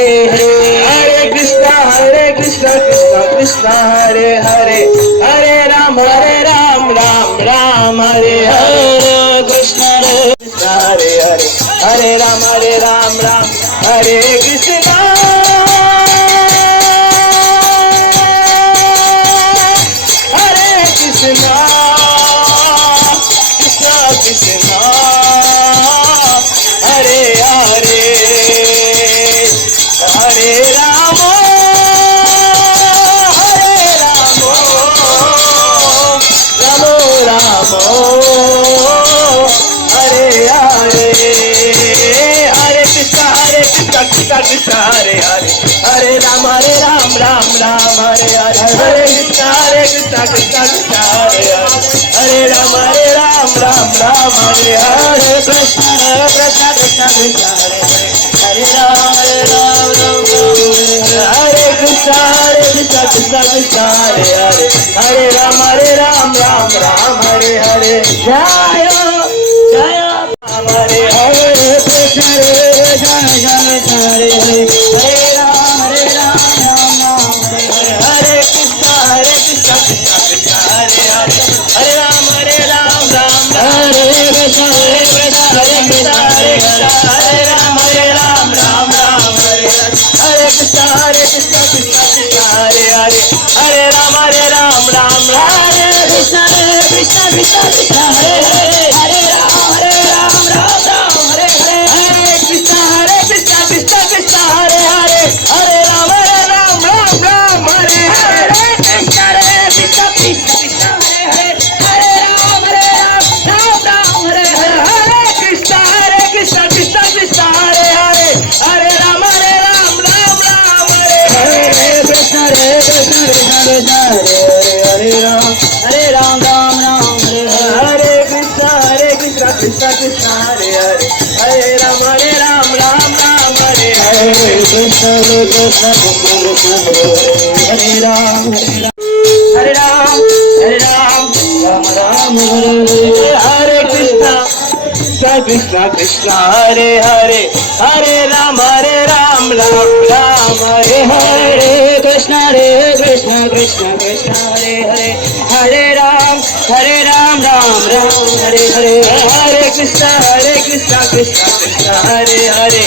Hare Krishna Krishna Krishna Hare Hare Hare Ram Ram Ram Hare Hare Krishna Hare Hare Hare Ram Ram Hare Krishna Hare Krishna Krishna Krishna Hare Hare Hare Rama Ramo Ramo Hare Hare Hare Krishna Krishna Krishna Hare Hare Hare Ram Ram Hare Hare Hare Krishna Krishna Krishna Hare Hare Hare Ram Ram Hare Hare Krishna Krishna Krishna Hare Hare Hare Ram Hare Krishna Krishna Krishna Hare Hare Hare Ram Hare Hare Jaya Jaya Hare Hare Krishna Krishna Krishna Hare Hare Hare Ram Hare Hare Hare Krishna Krishna Krishna Hare Hare Hare Ram Hare Hare Krishna Krishna Krishna Hare Ram Hare Hare Hare Krishna Krishna Krishna Hare Hare Hare Ram Hare Hare Krishna Krishna Krishna Hare Hare Hare Ram Hare Hare Hare Krishna Krishna Krishna Hare Hare Hare Ram Hare Hare Hare Krishna Krishna Krishna Hare Hare Hare Ram Hare Hare Hare Krishna Krishna Krishna Hare Hare Hare Ram Hare Hare Krishna Krishna Krishna Hare Ram Hare Krishna Krishna Krishna Hare Hare Hare Ram Hare Hare Krishna Krishna Krishna Hare Ram Hare Ram Ram Hare Hare Krishna Krishna Krishna Hare Hare Hare Ram Hare Hare Krishna Krishna Krishna Hare Hare Hare Ram Ram Hare Hare Hare Krishna Krishna Krishna Hare Hare